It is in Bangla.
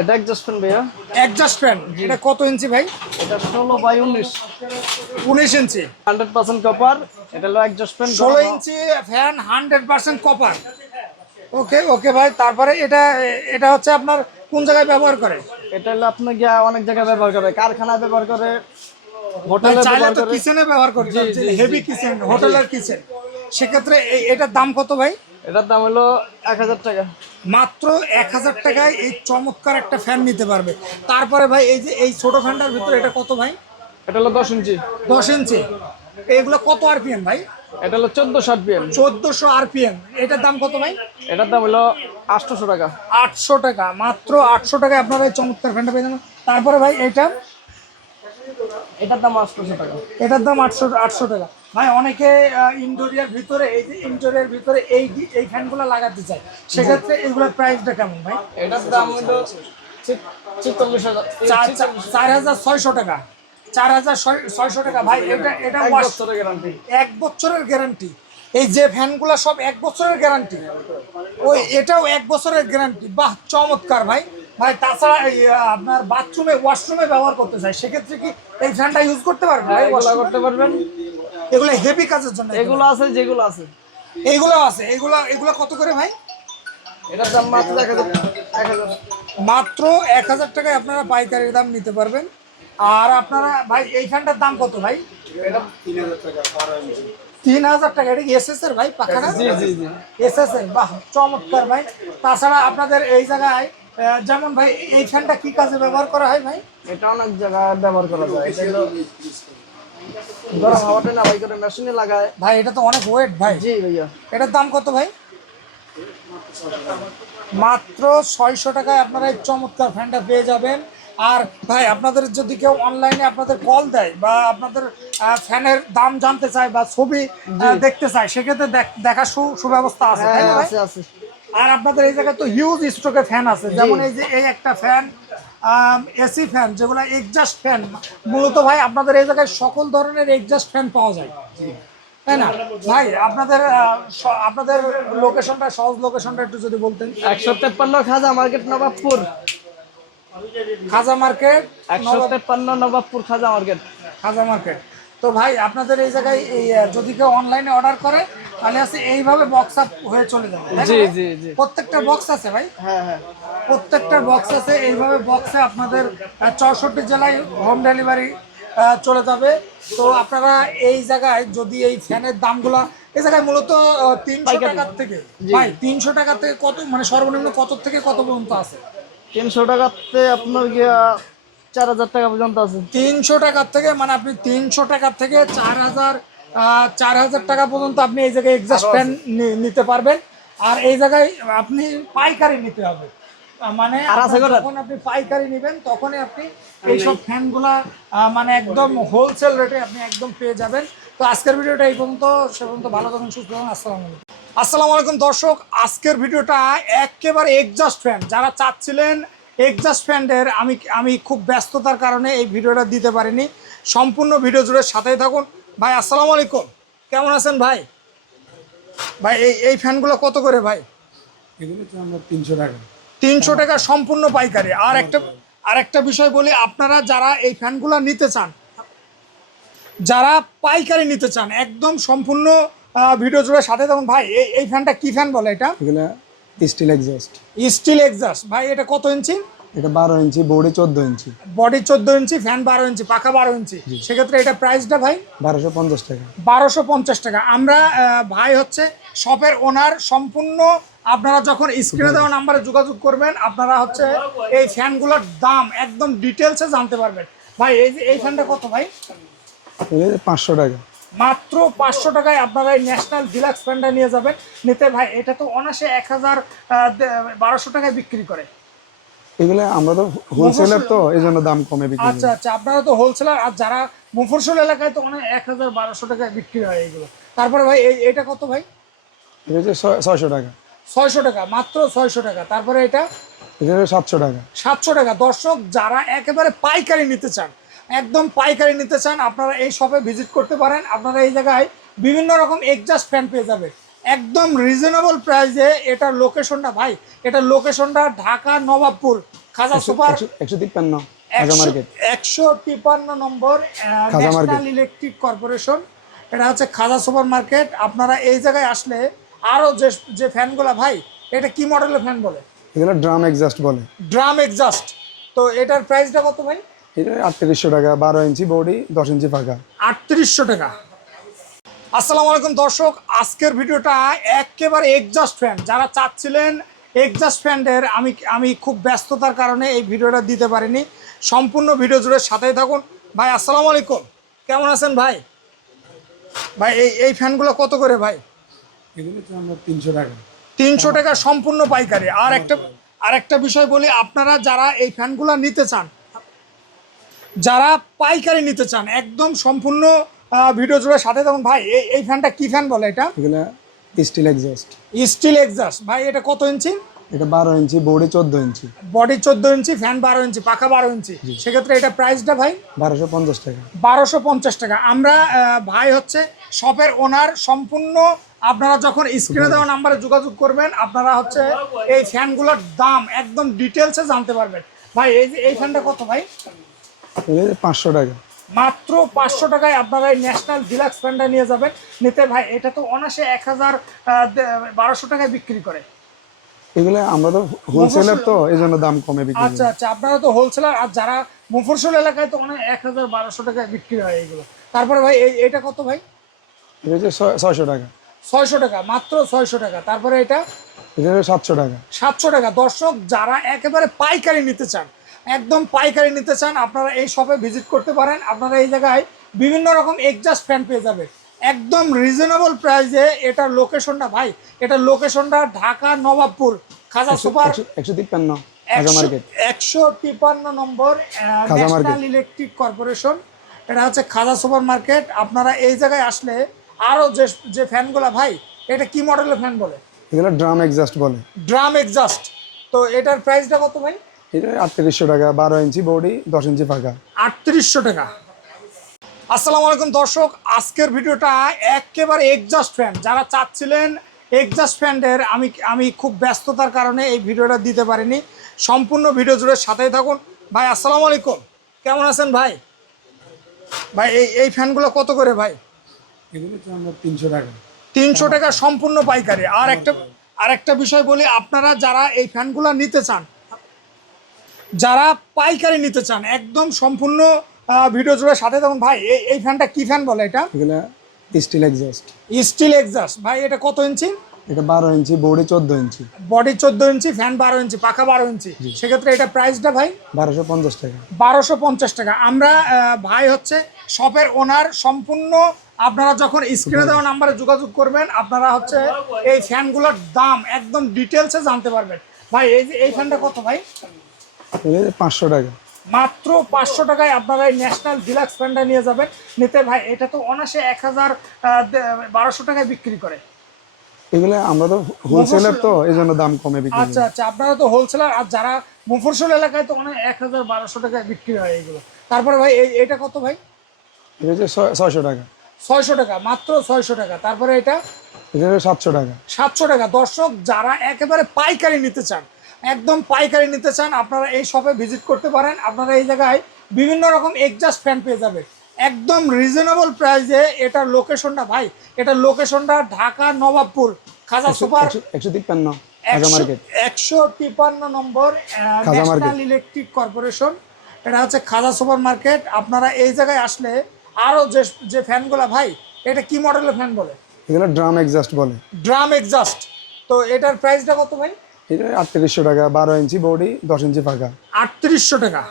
এটা অ্যাডজাস্ট ফ্যান ভাইয়া। অ্যাডজাস্ট ফ্যান এটা কত ইঞ্চি ভাই? এটা ষোলো বাই উনিশ। উনিশ ইঞ্চি। হান্ড্রেড পার্সেন্ট কপার এটা হলো অ্যাডজাস্ট ফ্যান ষোলো inch fan hundred percent copper okay okay ভাই তারপরে এটা এটা হচ্ছে আপনার কোন জায়গায় ব্যবহার করে? এটা হলো আপনি গিয়া অনেক জায়গায় ব্যবহার করে। কারখানায় ব্যবহার করে হোটেলে চাইলে ব্যবহার তো করে। কিচেনে ব্যবহার করতে হেভি কিচেন হোটেলের কিচেন সেক্ষেত্রে এটার দাম কত ভাই? এটার দাম হলো এক হাজার টাকা। মাত্র এক হাজার টাকায় এই চমৎকার একটা ফ্যান নিতে পারবে। তারপরে ভাই এই যে এই ছোট ফ্যানটার ভিতরে এটা কত ভাই? এটা হলো দশ ইঞ্চি। দশ ইঞ্চি। এগুলো কত আর আরপিএম ভাই? এটা হলো চোদ্দ ষাট পিএম চোদ্দশো আরপিএম এটার দাম কত ভাই? এটার দাম হলো আটশোশো টাকা। আটশো টাকা। মাত্র আটশো টাকায় আপনারা এই চমৎকার ফ্যানটা পেয়ে যাবেন। তারপরে ভাই এটা এটার দাম আটশোশো টাকা। এটার দাম আটশো আটশো টাকা। ভাই অনেকে ইন্ডোরিয়ার ভিতরে এই যে ইন্ডোরিয়ার ভিতরে এই এই ফ্যানগুলো লাগাতে চায়। সেক্ষেত্রে এগুলোর প্রাইসটা কেমন ভাই? এটার দাম হলো চার হাজার। ছয়শো টাকা। চার হাজার ছয়শো টাকা। ভাই এটা এটা এক বছরের গ্যারান্টি এক বছরের গ্যারান্টি এই যে ফ্যানগুলো সব এক বছরের গ্যারান্টি ওই এটাও এক বছরের গ্যারান্টি বাহ চমৎকার ভাই। ভাই তাছাড়া আপনার বাথরুমে ওয়াশরুমে ব্যবহার করতে চাই সেক্ষেত্রে কি এই ফ্যানটা ইউজ করতে পারবেন করতে পারবেন। এগুলো হেভি কাজের জন্য এগুলো। আছে যেগুলো আছে। এইগুলো আছে এগুলো এগুলো কত করে ভাই? এটার দাম মাত্র এক হাজার মাত্র এক হাজার টাকায় আপনারা পাইকারির দাম নিতে পারবেন। আর আপনারা ভাই এই ফ্যানটার দাম কত ভাই? তিন হাজার টাকা এটা কি এসএস এর ভাই জি এসএস এর বাহ চমৎকার ভাই। তাছাড়া আপনাদের এই জায়গায় যেমন ভাই এই ফ্যানটা কি কাজে ব্যবহার করা হয় ভাই? এটা অনেক জায়গায় ব্যবহার করা যায়। গরম হাওয়াটা না ভাই করে মেশিনে লাগায়। ভাই এটা তো অনেক ওয়েট ভাই। জি ভাইয়া। এটার দাম কত ভাই? মাত্র ছয়শো টাকায় আপনারা এই চমৎকার ফ্যানটা পেয়ে যাবেন। আর ভাই আপনাদের যদি কেউ অনলাইনে আপনাদের কল দেয় বা আপনাদের ফ্যানের দাম জানতে চায় বা ছবি দেখতে চায় সেক্ষেত্রে দেখ- দেখার সুব্যবস্থা হ্যাঁ আছে আর আপনাদের এই জায়গায় তো হিউজ স্টকে ফ্যান আছে। যেমন এই যে এই একটা ফ্যান এসি ফ্যান যেগুলো এক্সাস্ট ফ্যান মূলত ভাই আপনাদের এই জায়গায় সকল ধরনের এক্সাস্ট ফ্যান পাওয়া যায়। তাই না? ভাই আপনাদের আপনাদের লোকেশনটা সহজ লোকেশনটা একটু যদি বলতেন। একশো তেপ্পান্ন খাজা মার্কেট নবাবপুর। খাজা মার্কেট একশো তেপ্পান্ন নবাবপুর খাজা মার্কেট। খাজা মার্কেট। তো ভাই আপনাদের এই জায়গায় যদি কেউ অনলাইনে অর্ডার করে তাহলে আছে এইভাবে বক্স আপ হয়ে চলে যাবে জি জি জি। প্রত্যেকটা বক্স আছে ভাই? হ্যাঁ হ্যাঁ। প্রত্যেকটা বক্স আছে এইভাবে বক্সে আপনাদের চৌষট্টি জেলায় হোম ডেলিভারি চলে যাবে। তো আপনারা এই জায়গায় যদি এই ফ্যানের দামগুলা এই জায়গায় মূলত তিনশো টাকার থেকে ভাই তিনশো টাকা থেকে কত মানে সর্বনিম্ন কত থেকে কত পর্যন্ত আছে? তিনশো টাকাতে আপনার গিয়া চার হাজার টাকা পর্যন্ত আছে। তিনশো টাকার থেকে মানে আপনি তিনশো টাকার থেকে চার হাজার চার হাজার টাকা পর্যন্ত আপনি এই জায়গায় এক্সাস্ট ফ্যান নিতে পারবেন। আর এই জায়গায় আপনি পাইকারি নিতে হবে। মানে? যখন আপনি পাইকারি নেবেন তখনই আপনি এইসব ফ্যানগুলা মানে একদম হোলসেল রেটে আপনি একদম পেয়ে যাবেন। তো আজকের ভিডিওটা এই পর্যন্ত। সে পর্যন্ত ভালো থাকুন সুস্থ থাকুন। আসসালামু আলাইকুম। আসসালামু আলাইকুম দর্শক আজকের ভিডিওটা একেবারে এক্সাস্ট ফ্যান যারা চাচ্ছিলেন এক্সাস্ট ফ্যানের আমি আমি খুব ব্যস্ততার কারণে এই ভিডিওটা দিতে পারিনি। সম্পূর্ণ ভিডিও জুড়ে সাথেই থাকুন। ভাই আসসালামু আলাইকুম। কেমন আছেন ভাই? ভাই এই এই ফ্যানগুলো কত করে ভাই? এগুলো তো আমরা তিনশো টাকা। তিনশো টাকা সম্পূর্ণ পাইকারি। আর একটা আর একটা বিষয় বলি আপনারা যারা এই ফ্যানগুলো নিতে চান যারা পাইকারি নিতে চান একদম সম্পূর্ণ ভিডিও জুড়ে সাথে থাকুন। ভাই এই এই ফ্যানটা কি ফ্যান বলে এটা? এগুলো স্টিল এক্সস্ট। Still exhaust. ভাই এটা কত ইঞ্চি? এটা বারো ইঞ্চি বোর্ডে চোদ্দ ইঞ্চি। বডি চোদ্দ ইঞ্চি ফ্যান বারো ইঞ্চি পাকা বারো ইঞ্চি। সেক্ষেত্রে এটা প্রাইসটা ভাই? বারোশো পঞ্চাশ টাকা। বারোশো পঞ্চাশ টাকা। আমরা ভাই হচ্ছে শপের ওনার সম্পূর্ণ আপনারা যখন স্ক্রিনে দেওয়া নাম্বারে যোগাযোগ করবেন আপনারা হচ্ছে এই ফ্যানগুলোর দাম একদম ডিটেলসে জানতে পারবেন। ভাই এই যে এই ফ্যানটা কত ভাই? পাঁচশো টাকা। মাত্র পাঁচশো টাকায় আপনারা এই ন্যাশনাল ডিলাক্স ফ্যানটা নিয়ে যাবেন। নিতে ভাই এটা তো অনাসে এক হাজার বারোশো টাকায় বিক্রি করে। এগুলো আমরা তো হোলসেলার তো এই জন্য দাম কমে বিক্রি আচ্ছা আচ্ছা আপনারা তো হোলসেলার আর যারা মুফরসল এলাকায় তো অনেক এক হাজার বারোশো টাকায় বিক্রি হয় এইগুলো তারপরে ভাই এটা কত ভাই? এটা হচ্ছে ছয়শো টাকা। ছয়শো টাকা মাত্র ছয়শো টাকা। তারপরে এটা? এটা সাতশো টাকা। সাতশো টাকা। দর্শক যারা একেবারে পাইকারি নিতে চান একদম পাইকারি নিতে চান আপনারা এই শপে ভিজিট করতে পারেন। আপনারা এই জায়গায় বিভিন্ন রকম এক্সাস্ট ফ্যান পেয়ে যাবেন। একদম রিজনেবল প্রাইসে এটার লোকেশনটা ভাই এটার লোকেশনটা ঢাকা নবাবপুর খাজা সুপার একশো তিপ্পান্ন একশো তিপ্পান্ন নম্বর ন্যাশনাল ইলেকট্রিক কর্পোরেশন এটা হচ্ছে খাজা সুপার মার্কেট। আপনারা এই জায়গায় আসলে আরও যে যে ফ্যানগুলা ভাই এটা কি মডেলের ফ্যান বলে? এগুলো ড্রাম এক্সাস্ট বলে। ড্রাম এক্সস্ট তো এটার প্রাইসটা কত ভাই? এটা আটত্রিশশো টাকা বারো ইঞ্চি বডি দশ ইঞ্চি ফাঁকা। আটত্রিশশো টাকা। আসসালামু আলাইকুম দর্শক আজকের ভিডিওটা একেবারে এক্সস্ট ফ্যান যারা চাচ্ছিলেন এক্সস্ট ফ্যানের আমি আমি খুব ব্যস্ততার কারণে এই ভিডিওটা দিতে পারিনি। সম্পূর্ণ ভিডিও জুড়ে সাথেই থাকুন। ভাই আসসালামু আলাইকুম। কেমন আছেন ভাই? ভাই এই এই ফ্যানগুলো কত করে ভাই? এগুলো তো আমরা তিনশো টাকা। তিনশো টাকা সম্পূর্ণ পাইকারি। আর একটা আর একটা বিষয় বলি আপনারা যারা এই ফ্যানগুলো নিতে চান যারা পাইকারি নিতে চান একদম সম্পূর্ণ ভিডিও জুড়ে সাথে থাকুন। ভাই এই ফ্যানটা কি ফ্যান বলে এটা? এগুলো স্টিল এক্সাস্ট স্টিল এক্সাস্ট ভাই এটা কত ইঞ্চি এটা বারো ইঞ্চি বডি চোদ্দ ইঞ্চি বডি চোদ্দ ইঞ্চি ফ্যান বারো ইঞ্চি পাখা বারো ইঞ্চি সেক্ষেত্রে এটা প্রাইসটা ভাই? বারোশো পঞ্চাশ টাকা। বারোশো পঞ্চাশ টাকা। আমরা ভাই হচ্ছে শপের ওনার সম্পূর্ণ আপনারা যখন স্ক্রিনে দেওয়া নাম্বারে যোগাযোগ করবেন আপনারা হচ্ছে এই ফ্যানগুলোর দাম একদম ডিটেলসে জানতে পারবেন। ভাই এই যে এই ফ্যানটা কত ভাই? পাঁচশো টাকা। মাত্র পাঁচশো টাকায় আপনারা এই ন্যাশনাল ডিলাক্স ফ্যানটা নিয়ে যাবেন। নিতে ভাই এটা তো অনাসে এক হাজার বারোশো টাকায় বিক্রি করে। এগুলো আমরা তো হোলসেলার তো এই জন্য দাম কমে বিক্রি আচ্ছা আচ্ছা আপনারা তো হোলসেলার আর যারা মুফরসল এলাকায় তো অনেক এক হাজার বারোশো টাকায় বিক্রি হয় এইগুলো তারপরে ভাই এই এটা কত ভাই? এটা হচ্ছে ছয়শো টাকা। ছয়শো টাকা মাত্র ছয়শো টাকা। তারপরে এটা? এটা সাতশো টাকা। সাতশো টাকা। দর্শক যারা একেবারে পাইকারি নিতে চান একদম পাইকারি নিতে চান আপনারা এই শপে ভিজিট করতে পারেন। আপনারা এই জায়গায় বিভিন্ন রকম এক্সাস্ট ফ্যান পেয়ে যাবে একদম রিজনেবল প্রাইসে এটার লোকেশনটা ভাই এটার লোকেশনটা ঢাকা নবাবপুর খাজা সুপার একশো- তিপ্পান্ন একশো- তিপ্পান্ন নম্বর ন্যাশনাল ইলেকট্রিক কর্পোরেশন এটা হচ্ছে খাজা সুপার মার্কেট। আপনারা এই জায়গায় আসলে আরও যে যে ফ্যানগুলা ভাই এটা কি মডেলের ফ্যান বলে? এগুলো ড্রাম এক্সাস্ট বলে। ড্রাম এক্সস্ট তো এটার প্রাইসটা কত ভাই? এটা আটত্রিশশো টাকা বারো ইঞ্চি বডি দশ ইঞ্চি ফাঁকা। আটত্রিশশো টাকা। আসসালামু আলাইকুম দর্শক আজকের ভিডিওটা একেবারে এক্সস্ট ফ্যান যারা চাচ্ছিলেন এক্সস্ট ফ্যানের আমি আমি খুব ব্যস্ততার কারণে এই ভিডিওটা দিতে পারিনি। সম্পূর্ণ ভিডিও জুড়ে সাথেই থাকুন। ভাই আসসালামু আলাইকুম। কেমন আছেন ভাই? ভাই এই এই ফ্যানগুলো কত করে ভাই? এগুলো তো আমরা তিনশো টাকা। তিনশো টাকা সম্পূর্ণ পাইকারি। আর একটা আর একটা বিষয় বলি আপনারা যারা এই ফ্যানগুলো নিতে চান যারা পাইকারি নিতে চান একদম সম্পূর্ণ ভিডিও জুড়ে সাথে থাকুন। ভাই এই ফ্যানটা কি ফ্যান বলে এটা? এগুলো স্টিল এক্সাস্ট স্টিল এক্সাস্ট ভাই এটা কত ইঞ্চি? এটা বারো ইঞ্চি বডি চোদ্দ ইঞ্চি। বডি চোদ্দ ইঞ্চি ফ্যান বারো ইঞ্চি পাখা বারো ইঞ্চি। সেক্ষেত্রে এটা প্রাইসটা ভাই? বারোশো পঞ্চাশ টাকা। বারোশো পঞ্চাশ টাকা। আমরা ভাই হচ্ছে শপের ওনার সম্পূর্ণ আপনারা যখন স্ক্রিনে দেওয়া নাম্বারে যোগাযোগ করবেন আপনারা হচ্ছে এই ফ্যানগুলোর দাম একদম ডিটেলসে জানতে পারবেন। ভাই এই যে এই ফ্যানটা কত ভাই? পাঁচশো টাকা। মাত্র পাঁচশো টাকায় আপনারা এই ন্যাশনাল ডিলাক্স ফ্যানটা নিয়ে যাবেন। নিতে ভাই এটা তো অনাসে এক হাজার বারোশো টাকায় বিক্রি করে। এগুলো আমরা তো হোলসেলার তো এই জন্য দাম কমে বিক্রি আচ্ছা আচ্ছা আপনারা তো হোলসেলার আর যারা মুফরসল এলাকায় তো অনেক এক হাজার বারোশো টাকায় বিক্রি হয় এইগুলো তারপরে ভাই এই এটা কত ভাই? এটা হচ্ছে ছয়শো টাকা। ছয়শো টাকা মাত্র ছয়শো টাকা। তারপরে এটা? এটা সাতশো টাকা। সাতশো টাকা। দর্শক যারা একেবারে পাইকারি নিতে চান একদম পাইকারি নিতে চান আপনারা এই শপে ভিজিট করতে পারেন। আপনারা এই জায়গায় বিভিন্ন রকম এক্সাস্ট ফ্যান পেয়ে যাবে একদম রিজনেবল প্রাইসে এটার লোকেশনটা ভাই এটার লোকেশনটা ঢাকা নবাবপুর খাজা সুপার একশো- তিপ্পান্ন একশো তিপ্পান্ন নম্বর ন্যাশনাল ইলেকট্রিক কর্পোরেশন এটা হচ্ছে খাজা সুপার মার্কেট। আপনারা এই জায়গায় আসলে আরও যে যে ফ্যানগুলা ভাই এটা কি মডেলের ফ্যান বলে? এগুলো ড্রাম এক্সাস্ট বলে। ড্রাম এক্সাস্ট তো এটার প্রাইসটা কত ভাই? আটত্রিশশো টাকা বারো ইঞ্চি বডি দশ ইঞ্চি ফাঁকা। আটত্রিশশো টাকা?